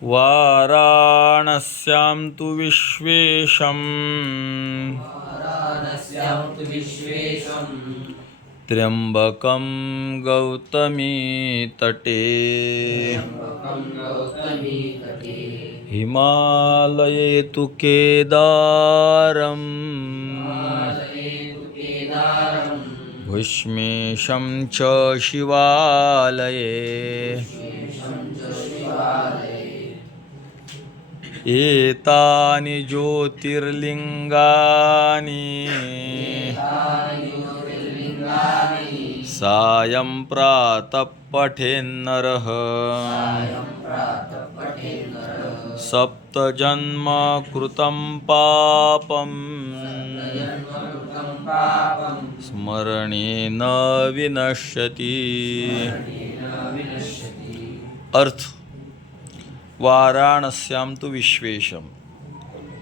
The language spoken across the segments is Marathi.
वाराणस्यां तु विश्वेशं त्र्यंबकं गौतमी तटे हिमालये तु केदारं भुष्मेशं च शिवालये एतानि ज्योतिर्लिंगानि सायं प्रातः पठेन्नरः सप्तजन्म कृतं पापं स्मरणेन विनश्यति। अर्थ वाराणस्यां तु विश्वेशम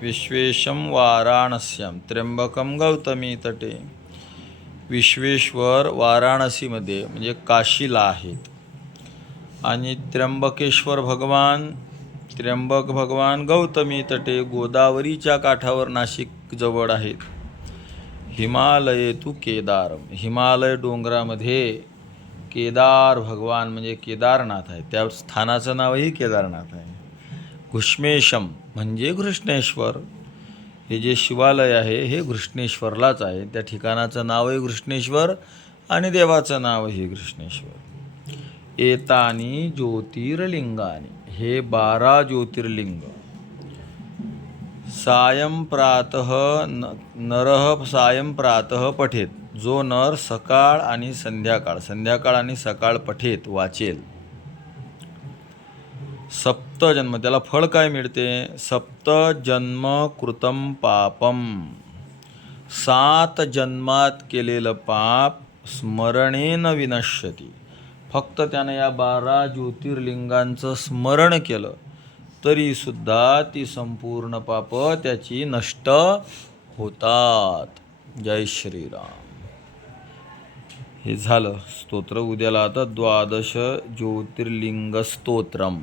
विश्वेशम वाराणस्यां त्र्यंबकम गौतमी तटे। विश्वेश्वर वाराणसीमध्ये म्हणजे काशीला आहेत आणि त्र्यंबकेश्वर भगवान त्र्यंबक भगवान गौतमी तटे गोदावरीच्या काठावर नाशिक जवळ आहेत। हिमालये तु केदारम हिमालय डोंगरामध्ये केदार भगवान म्हणजे केदारनाथ आहे, त्या स्थानाचं नावही केदारनाथ आहे। घुष्मेशम म्हणजे घृष्णेश्वर, हे जे शिवालय आहे हे घृष्णेश्वरलाच आहे, त्या ठिकाणाचं नावही घृष्णेश्वर आणि देवाचं नावही घृष्णेश्वर। एतानी ज्योतिर्लिंगानी हे 12 ज्योतिर्लिंग। सायं प्रातः नरः सायं प्रातः पठेत, जो नर सकाळ आणि संध्याकाळ आणि सकाळ पठेत वाचेल। सप्त जन्म त्याला फळ काय मिळते? सप्त जन्म कृतं पापम 7 जन्मात केलेलं पाप स्मरणेन विनश्यती, फक्त त्यानं या 12 ज्योतिर्लिंगांचं स्मरण केलं तरी सुद्धा ती संपूर्ण पाप त्याची नष्ट होतात। जय श्रीराम। हे झालं स्तोत्र। उद्याला आता 12 ज्योतिर्लिंग स्तोत्रम।